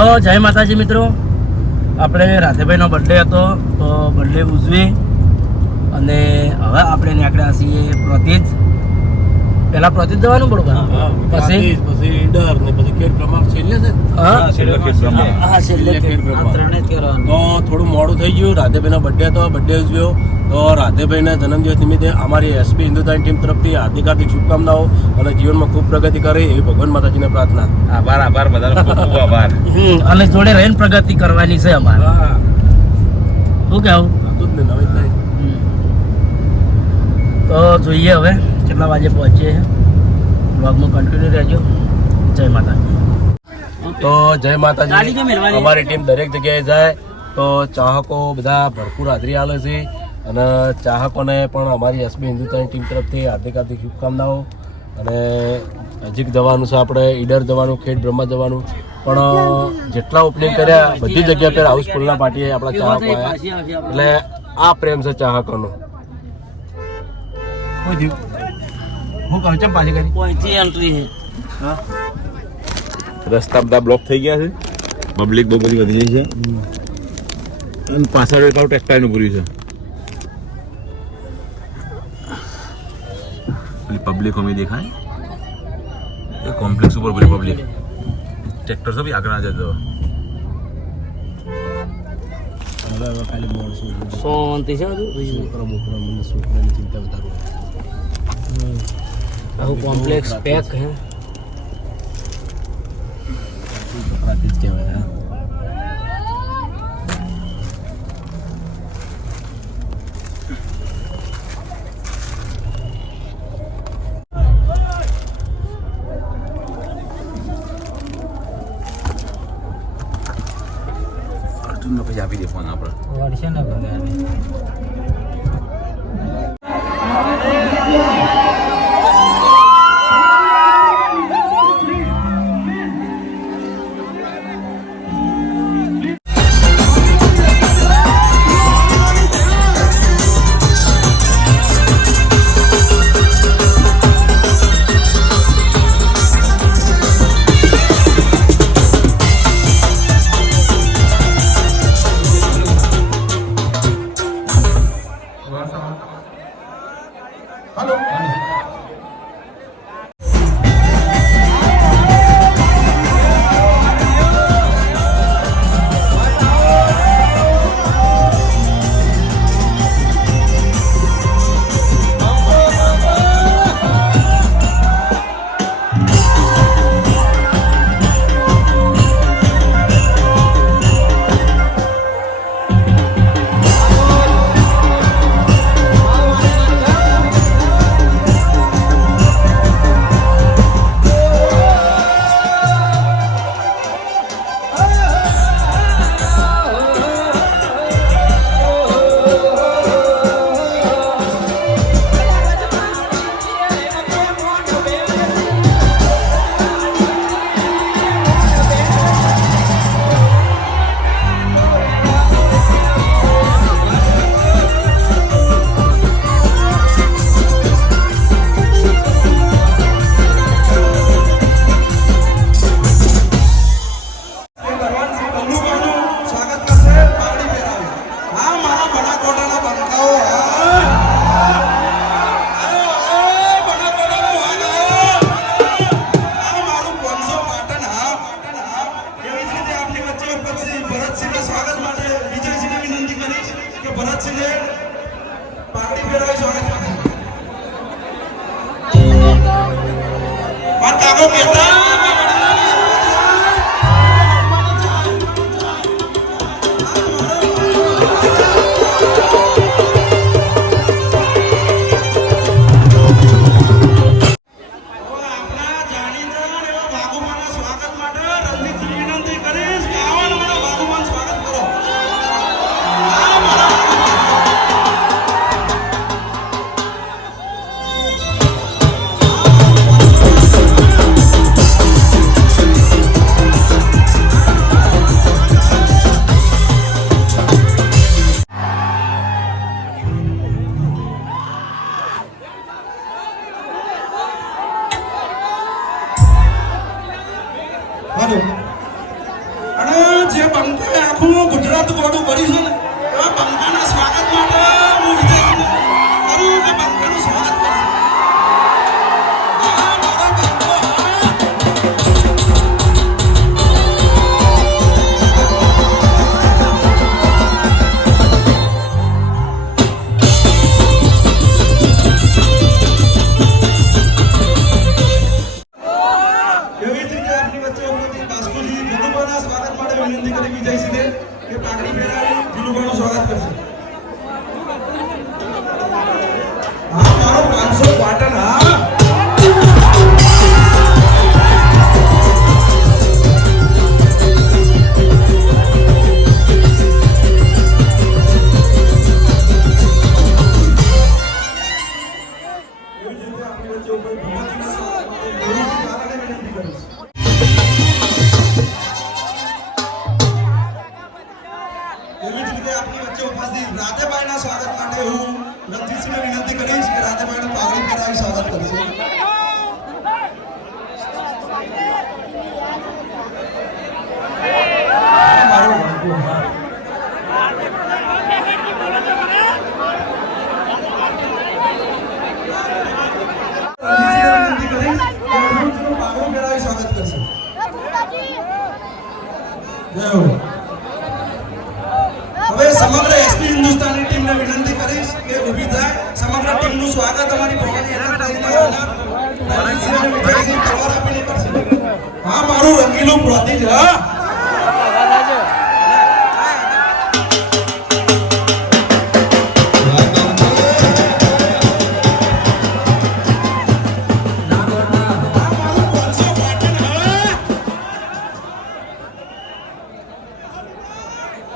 તો જય માતાજી મિત્રો, આપણે રાધેભાઈનો બર્થડે હતો તો બર્થડે ઉજવી અને હવે આપણે નીકળ્યા છીએ પ્રતિજ. પહેલા પ્રતિજ જવાનું બરોબર, પછી ઈડર ને પછી ખેડ બ્રહ્મા છેલ્લે છે. તો થોડું મોડું થઈ ગયું. રાધેભાઈનો બર્થડે હતો, બર્થડે ઉજવ્યો. તો રાધેભાઈના જન્મદિવસ નિમિત્તે અમારી એસપી હિન્દુતાની ટીમ તરફથી હાર્દિક હાર્દિક શુભકામનાઓ અને જીવનમાં ખૂબ પ્રગતિ કરે એવી ભગવાન માતાજીને પ્રાર્થના. આભાર બધાનો ખૂબ આભાર. અને જોડે રહીને પ્રગતિ કરવાની છે અમારે. શું કહેવું હતું જ ને, નવી જ નહીં. તો જોઈએ હવે કેટલા વાગે પહોંચીએ. બ્લોગમાં કન્ટિન્યુ રહેજો. જય માતાજી. તો જય માતાજી. અમારી ટીમ દરેક જગ્યાએ જાય તો ચાહકો બધા ભરપૂર હાજરી આલે છે અને ચાહકોને પણ અમારી એસબી હિન્દુસ્તાની ટીમ તરફથી હાર્દિક હાર્દિક શુભકામનાઓ. અને હજીક જવાનું છે આપણે, ઈડર જવાનું, ખેડ બ્રહ્મા જવાનું, પણ જેટલા ઓપનિંગ કર્યા બધી જગ્યા પર હાઉસફુલના પાર્ટીએ આપણા ચાહકો આવ્યા. એટલે આ પ્રેમ છે ચાહકોનો. હું કહું છું પાછી કરી એન્ટ્રી છે. રસ્તા બધા બ્લોક થઈ ગયા છે, પબ્લિક બહુ બધી વધી ગઈ છે અને પાછળ એક ટેક્સટાઇલનું પૂરી છે. પબ્લિક અમે દેખાય એ કોમ્પ્લેક્સ ઉપર બધી પબ્લિક ટ્રેક્ટર સભી આગળ આ જતો. ખાલી મોડશું શાંતિ છે છોકરાની ચિંતા વધારવા. આવું કોમ્પ્લેક્સ પેક હે. પ્રાતિજ કહેવાય. અર્જુનનો પછી આપી દે ફોન આપણે. વર્ષે ને ભગાડે. અને જે બંકાએ આખું ગુજરાત ગોળું કર્યું છે ને એવા બંકાના સ્વાગત માટે હું વિજયને કરું કે બંકાનું સ્વાગત કરશે. હા, મારા બંકો, હા. એવી જ રીતે આપણી વચ્ચે ઉપસ્થિત બાસ્કુજી જીલુભાના સ્વાગત માટે વિનંતી કરી વિજયસિંહને કે પાઘડી પહેરાવી જીલુભાનું સ્વાગત કરશે. હા, મારો 500 પાટણ, હા. એવી જ રીતે આપણી વચ્ચે ઉપસ્થિત ભગવતીના સ્વાગત માટે ગુરુજી કાકાને વિનંતી કરીશ. એવી જ રીતે આપણી વચ્ચે ઉપસ્થિત રાધેબાઈના સ્વાગત માટે હું રણજીતસિંહને વિનંતી કરીશ કે રાધેબાઈને પાઘડી પહેરાવી સ્વાગત કરશે. મારો વાંધો, હા. રણજીતસિંહને વિનંતી કરીશ કે રણજીતસિંહનું પાઘડું પહેરાવી સ્વાગત કરશે. જય હો. હવે સમગ્ર એસપી હિન્દુસ્તાની ટીમને વિનંતી કરીશ કે ઊભી થાય. સમગ્ર ટીમનું સ્વાગત અમારી ભવાની એન્ટરપ્રાઇઝના ઓનર રણજીતસિંહ અને વિજયસિંહ તલવાર આપીને કરશે. હા, મારું રંગીલું પ્રતિજ, હા.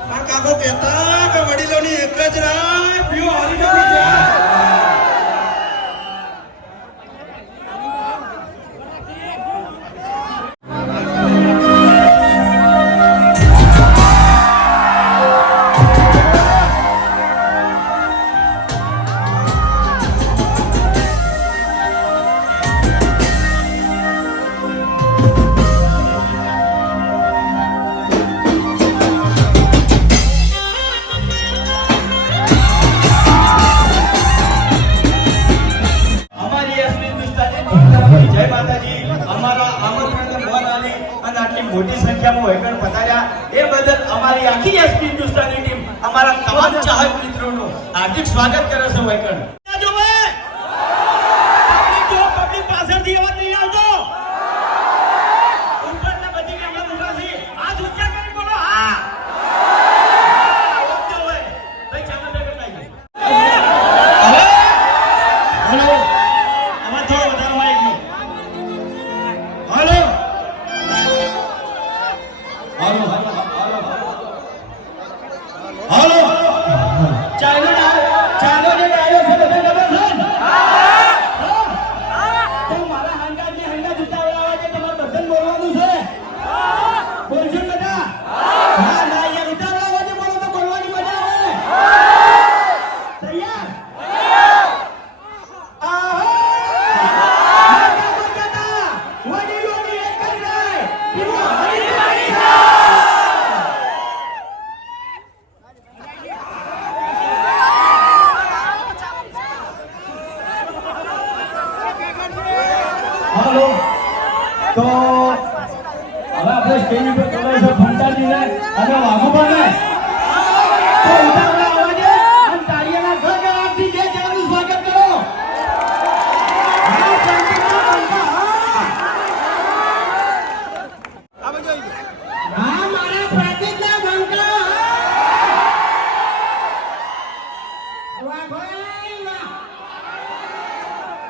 આ કાકો કહેતા કે વડીલોની એક જ રાય પીઓ હરિજનની જય. અમારી એસપી હિન્દુસ્તાની ટીમ તરફથી જય માતાજી. અમારા આમંત્રણને મોહન આલી અને આટલી મોટી સંખ્યામાં વહીકણ પધાર્યા એ બદલ અમારી આખી એસપી હિન્દુસ્તાની ટીમ અમારા તમામ ચાહક મિત્રોનું હાર્દિક સ્વાગત કરે છે. વહીકણ પબ્લિક પાછળથી અવાજ નહીં આવતો. ઉપરના બધી કેમેરા ઉભા છે. હાથ ઊંચા કરી બોલો, હા. ઓકે હોય ભાઈ, ચાલો બેગર લાગી. હેલો, આમાં થોડો વધારો માઇક નો. હેલો, હેલો, હેલો, ચાઇનો જે ડાયો છે બધા ખબર છે ને? તો મારા હંગાની હંગા જુટાવવા આવે છે. તમારે બધાને બોલવાનું છે. બોલજો ને બધા. હા, ના યાર, ઉતાવળા અવાજે બોલો તો બોલવાની મજા આવે. તૈયાર? હેલો, તો હવે આપણે સ્ટેજ ઉપર બોલાવીએ છીએ ફંટાજીને અને વાઘુબાને. તો ઉતાવળા અવાજે અને તાળીઓના ગગડાટથી જે જણાનું સ્વાગત કરો. હા, શાંતિમાં બંકા, હા, મારા પ્રતિજ્ઞા બંકા, વાહ ભાઈ વાહ.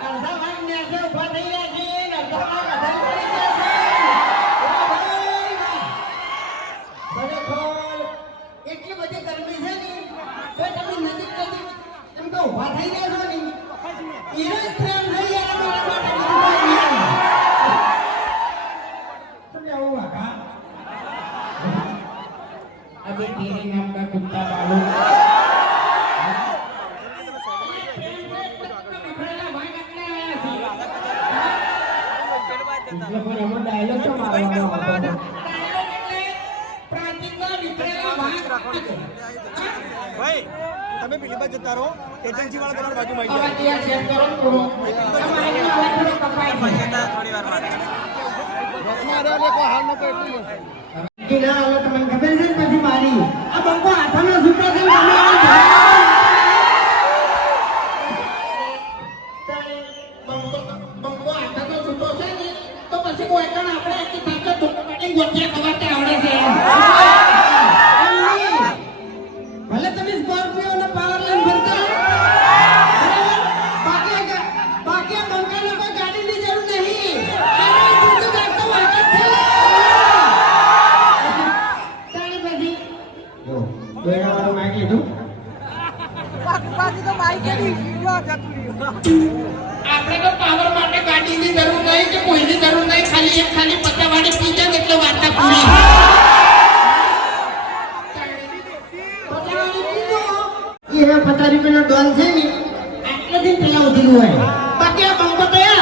અડધા ભાગ નેસે ઉભા થઈ ગયા છે, અડધા ભાગ અઢાઈ પડી ગયા છે. વાહ ભાઈ વાહ. ખરેખર એટલી બધી ગરમી છે ને તો તમે નજીક એમ તો ઉભા થઈ ગયા છો ને એનો જ પ્રેમ થઈ ગયા મારા માટે. શું કહેવું વાઘા? अभी तेरे नाम का कुत्ता पालू डायलॉग तो मारવાનો હતો. બાજુ જતા રહો એજન્સી વાળા તમારી બાજુમાં આવી અવાજ યાર ચેક કરો થોડો માઇકનો અવાજ થોડો કપાય છે કે ના હવે તમને ખબર છે ને પછી મારી આ બંકો હાથમાં છૂટા છે તમે બંકો હાથમાં છૂટો છે ને તો પછી કોઈ કણ આપણે આખી તાકાત ધોકાડી ગોટિયા ખવાતે આવડે છે ભલે તમે સ્કોર્પિયો ને પાવર લાઈન ભરતા બાકી આ બંકાને કોઈ ગાડીની જરૂર નહીં આનો જુદું જાગતો વાગત છે તાણી પછી જો બેડા વાળો માઈક લીધું આપણે તો પાવર માટે ગાડીની જરૂર નહીં કે કોઈની જરૂર નહીં ખાલી પત્તાવાળી પી જાય એટલે વાર્તા પૂરી ये 50 रुपये डॉन से नहीं आटले दिन पहला उठी हुआ है बाकी आप हमको तो यार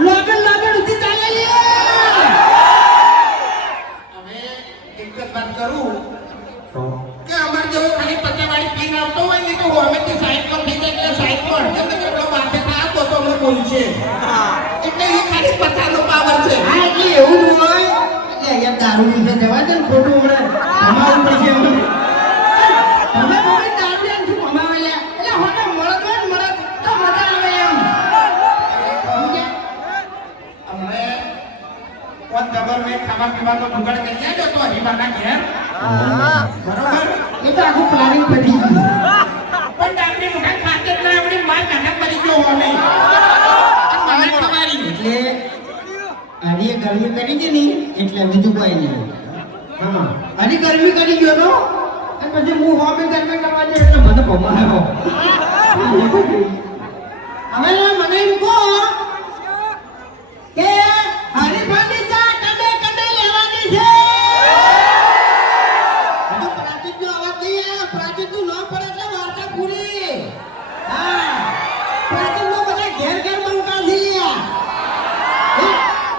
लोगन उठी चाले ले हमें एक बात करूं કે અમાર જેવો ખાલી પત્તાવાળી પીન આવતો હોય ને તો અમે તે સાઈડ પર થઈ જાય એટલે સાઈડ પર એટલે કેટલો વાતે થાય તો અમે બોલશે એટલે એ ખાલી પત્તાનો પાવર છે હા એટલે એવું હોય એટલે અહીંયા દારૂ વિશે જવા દે ને ખોટું હમણે અમારું પડશે અમે ખાવા પીવાનો જુગાડ કરી આજો તો હરીબાના ઘેર બરોબર એ તો આખું પ્લાનિંગ પડી ગયું પણ ડાબરી મુઠા ખાતે ના આવડી માર નાના પડી ગયો હોમે મને ખવારી એટલે આડીએ ગરમી કરી છે ને એટલે બીજું કોઈ નહીં હા આડી ગરમી કરી ગયો તો અને પછી હું હોમે ગરમી કરવા દે એટલે મને ભમાયો હવે મને એમ કહો કે હરીફાની ચા કદે કદે લેવાની છે તો પ્રાચીનનો અવાજ નહીં આવે પ્રાચીનનું ન પડે એટલે વાર્તા પૂરી હા પ્રાચીનનો બધા ઘેર ઘેર બંકા છે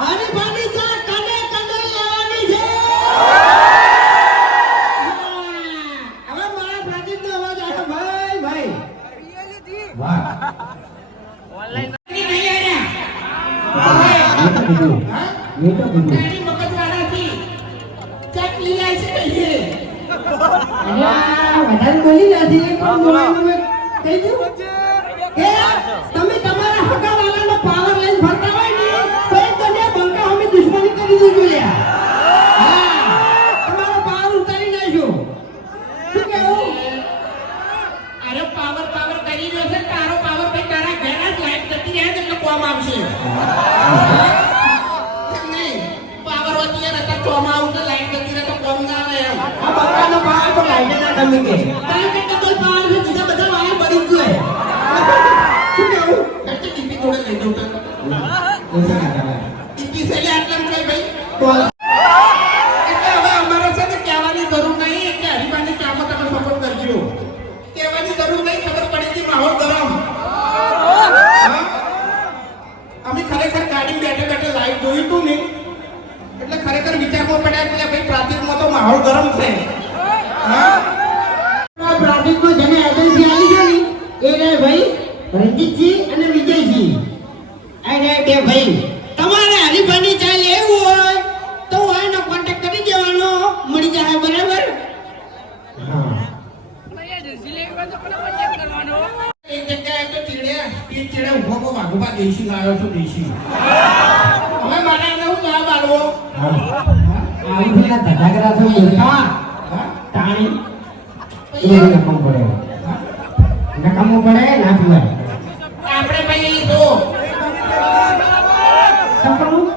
હરીફાની ચા કદે કદે લેવાની છે હવે મારા પ્રાચીનનો અવાજ આવે ભાઈ વાહ ઓનલાઈન નહીં તારી મગજવાળાથી ચા પી જાય છે કહીએ વધારે બોલી નથી પણ બોલવાનું કહી દઉં કે તમે તમારા હગાવાળાનો પાવર લઈને ફરતા હોય ને તો એક દુનિયા બંકા અમે દુશ્મની કરી દીધું લ્યા હા તમારો પાવર ઉતારી નાખ્યો શું કહેવું અરે પાવર કરી રહ્યો છે તારો પાવર ભાઈ તારા ઘેર જ લાઈટ જતી રહે એટલે કોમ આવશે ચોમા આવું તો લાઈટ જતી રહે તો કોમ ના આવે એમ આ બકાનો પાવર તો લાઈટ ના તમે કે કારણ કે ડબલ પાવર છે બીજા બધા વાયર પડી ગયો શું કેવું એટલે ટીપી જોડે લઈ જઉં તો ટીપી સેલે આટલા કઈ ભાઈ તો એટલે હવે અમારે છે ને કહેવાની જરૂર નહીં કે હરીબાની ચામાં તમે સપોર્ટ કરજો કહેવાની જરૂર નહીં ખબર પડી કે માહોલ ગરમ અમે ખરેખર ગાડી બેઠે બેઠે લાઈટ જોયું તું ને એટલે ખરેખર વિચારવો પડ્યા કે ભાઈ પ્રાંતિકમાં તો માહોલ ગરમ છે હા પ્રાંતિકમાં જેને એજન્સી આવી છે ને એ રે ભાઈ રણજીતજી અને વિજયજી આ રે બે ભાઈ તમારે હરીફાની ચા લેવું હોય તો આનો કોન્ટેક્ટ કરી દેવાનો મળી જાય બરાબર હા એજન્સી લેવી હોય તો કોન્ટેક્ટ કરવાનો એક જગ્યાએ તો ચીડે ઉભો વાઘુબા દેશી લાવ્યો છું દેશી હવે મારે એવું જવાબ આલવો આવી પેલા ધડાગરા તો બોલતા તાણી એ નકમ પડે નકમો પડે ના પીવાય આપણે ભાઈ તો સપનું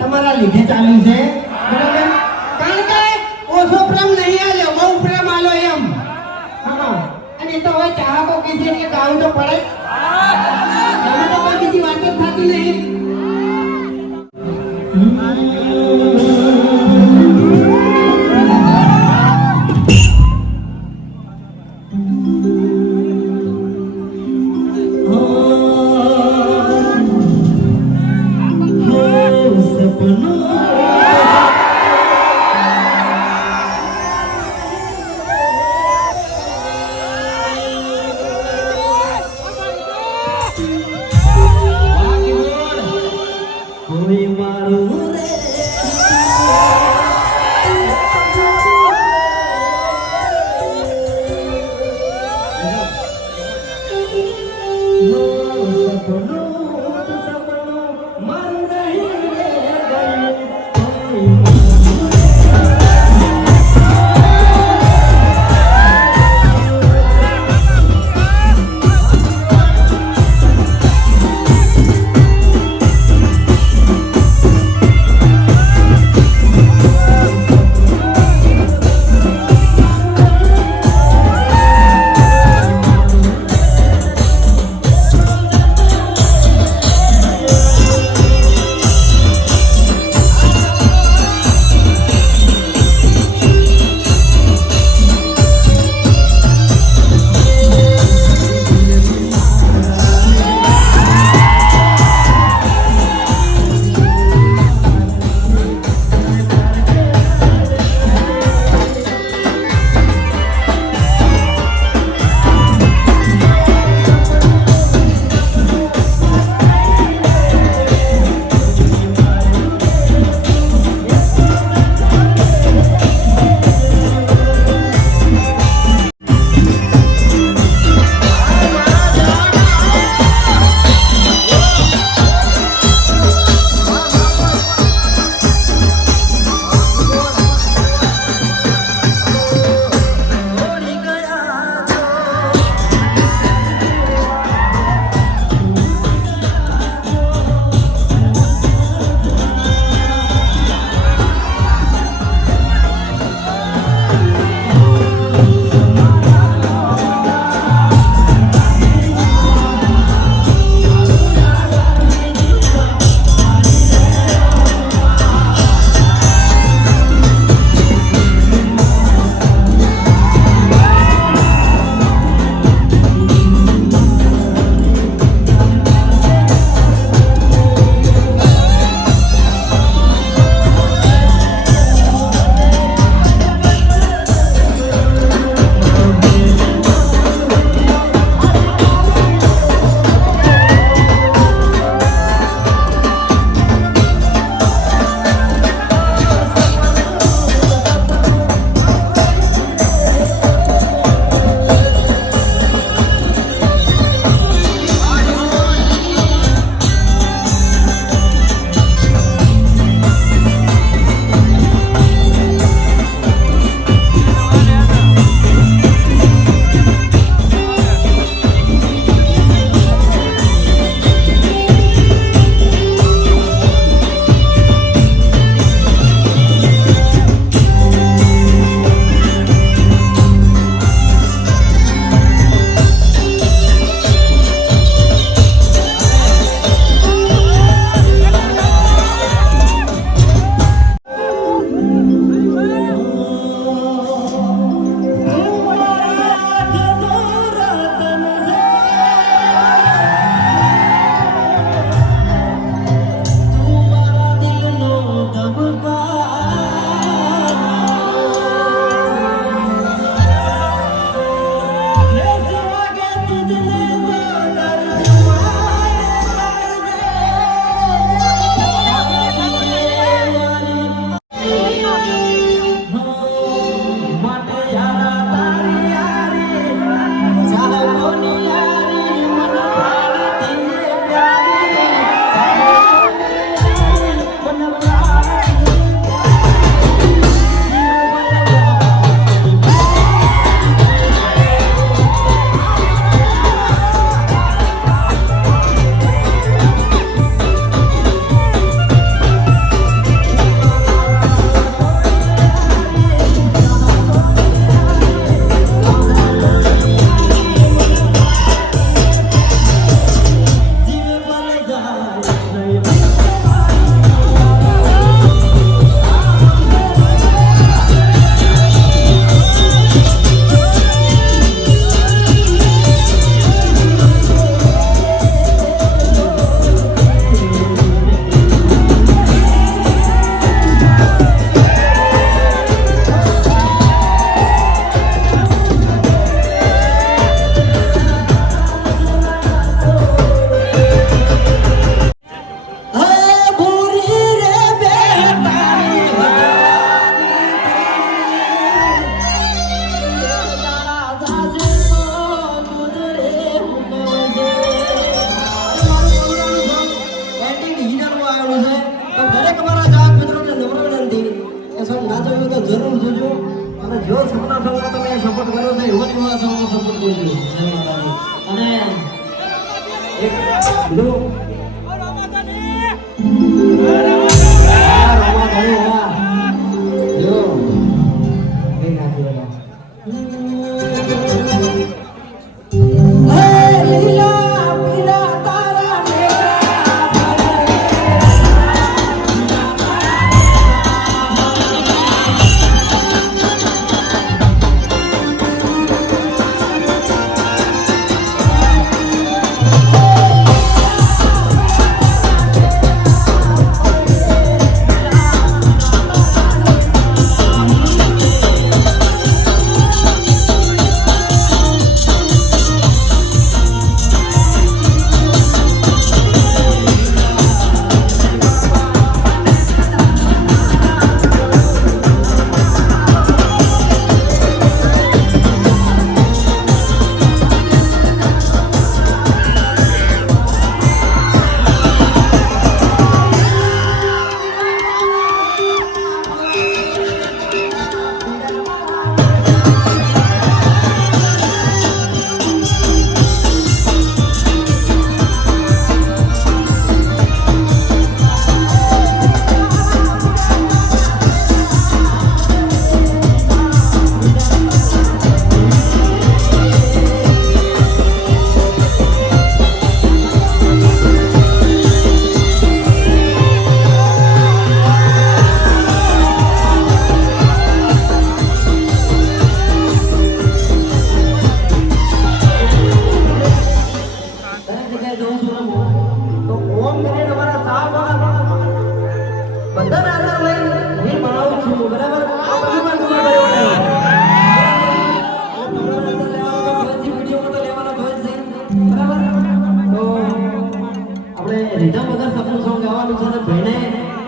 તમારા લીધે ચાલ્યું છે બરાબર કારણ કે ઓછો પ્રેમ નહીં આલ્યો બહુ પ્રેમ આલ્યો એમ હા અને તો હવે ચાહકો કે છે કે ગાવું તો પડે એમાં તો કોઈ બીજી વાત જ થતી નહીં ના જોયું તો જરૂર જોજો અને જો સપના સૌનો તમે સપોર્ટ કર્યો છે એવો જ એવા સૌનો સપોર્ટ કરજો જય માતાજી. અને એક બીજું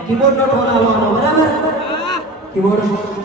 કીબોર્ડ નો ટોન આવવાનો બરાબર કીબોર્ડ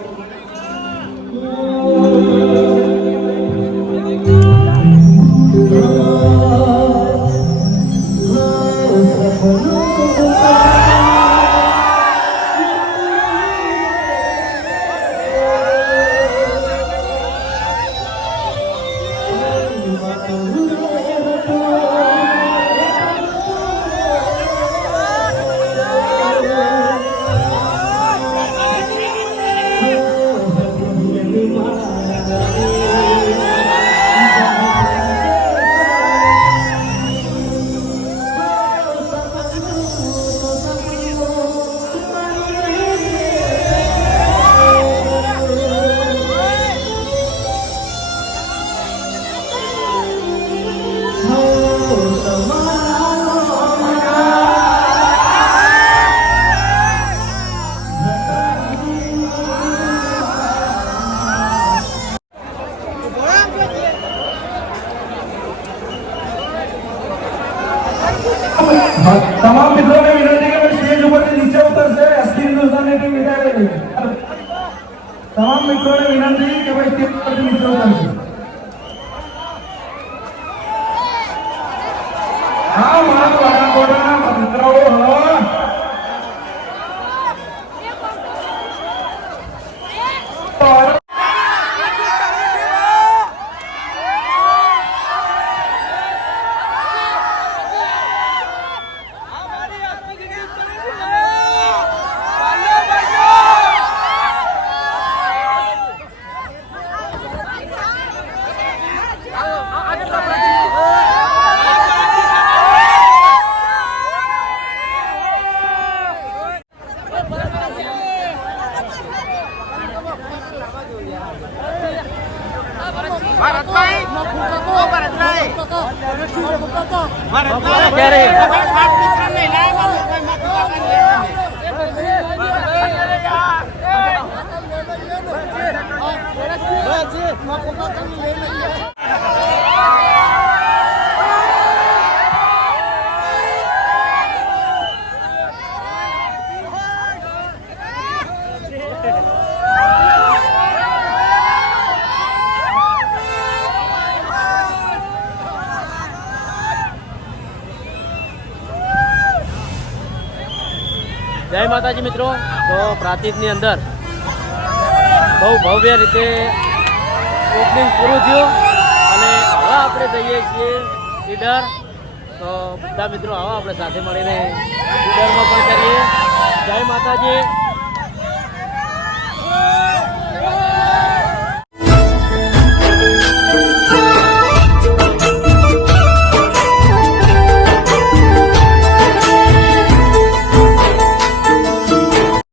તમામ મિત્રોને વિનંતી કે સ્ટેજ ઉપરથી નીચે ઉતરશે એસપી હિન્દુસ્તાનની ટીમ વિદાય લઈ તમામ મિત્રોને વિનંતી કે ભાઈ સ્ટેજ ઉપરથી નીચે ઉતરશે હા મારા વાડાકોટના મિત્રો જય માતાજી મિત્રો. તો પ્રાંતિજની અંદર બહુ ભવ્ય રીતે ઓપનિંગ પૂરું થયું અને હવે આપણે જઈએ છીએ ઈડર. તો બધા મિત્રો આવો આપણે સાથે મળીને ઈડરમાં પણ કરીએ. જય માતાજી.